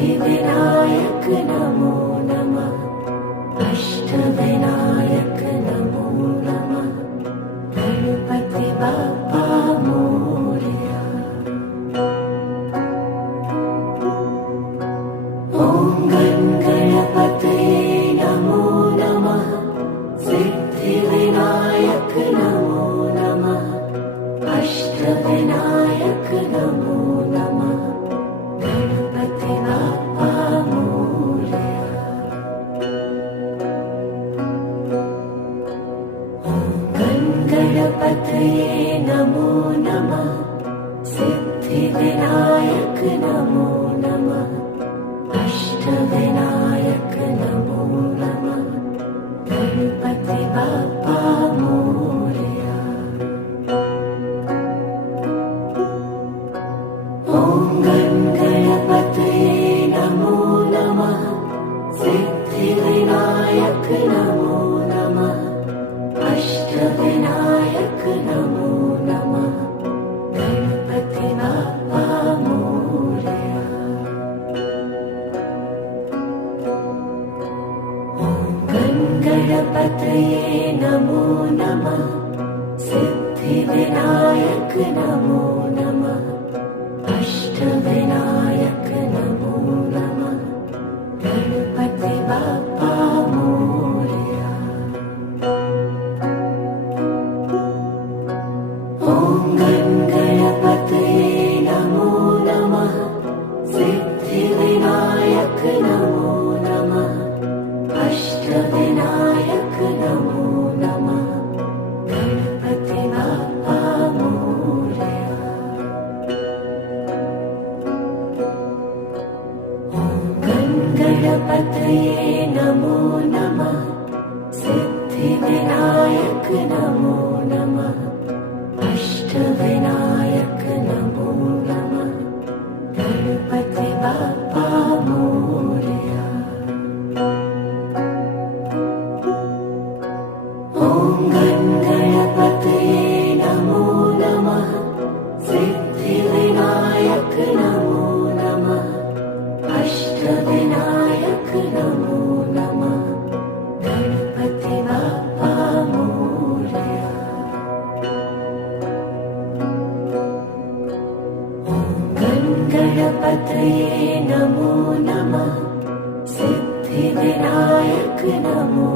सिद्धिविनायक नमो नमः। अष्टविनायक नमो नमः। गणपति बाप्पा मोरया। ॐ गणपतये नमो नमः। सिद्धिविनायक नमो नमः। अष्टविनायक नमो नमः। गणपति बाप्पा मोरया। ॐ गणपतये नमो नमः। सिद्धिविनायक नमो नमः। अष्टविनायक नमो नमः। गणपति बाप्पा मोरया। ॐ गणपतये नमो नमः। सिद्धिविनायक नमो नमः। अष्टविनायक नमो नमः। गणपति बाप्पा मोरया। ॐ गणपतये नमो नमः। सिद्धिविनायक नमो नमः। अष्टविनायक नमो नमः। गणपति बाप्पा मोरया। ॐ गणपतये नमो नमः। सिद्धिविनायक नमो नमः। अष्टविनायक नमो नमः। गणपति बाप्पा मोरया। ॐ गणपतये नमो नमः। सिद्धिविनायक नमो नमः। अष्टविनायक नमो नमः। गणपति बाप्पा मोरया। ॐ गणपतये नमो नमः। सिद्धिविनायक नमो नमः। अष्टविनायक नमो नमः। गणपति बाप्पा मोरया। ॐ गणपतये नमो नमः। सिद्धिविनायक नमो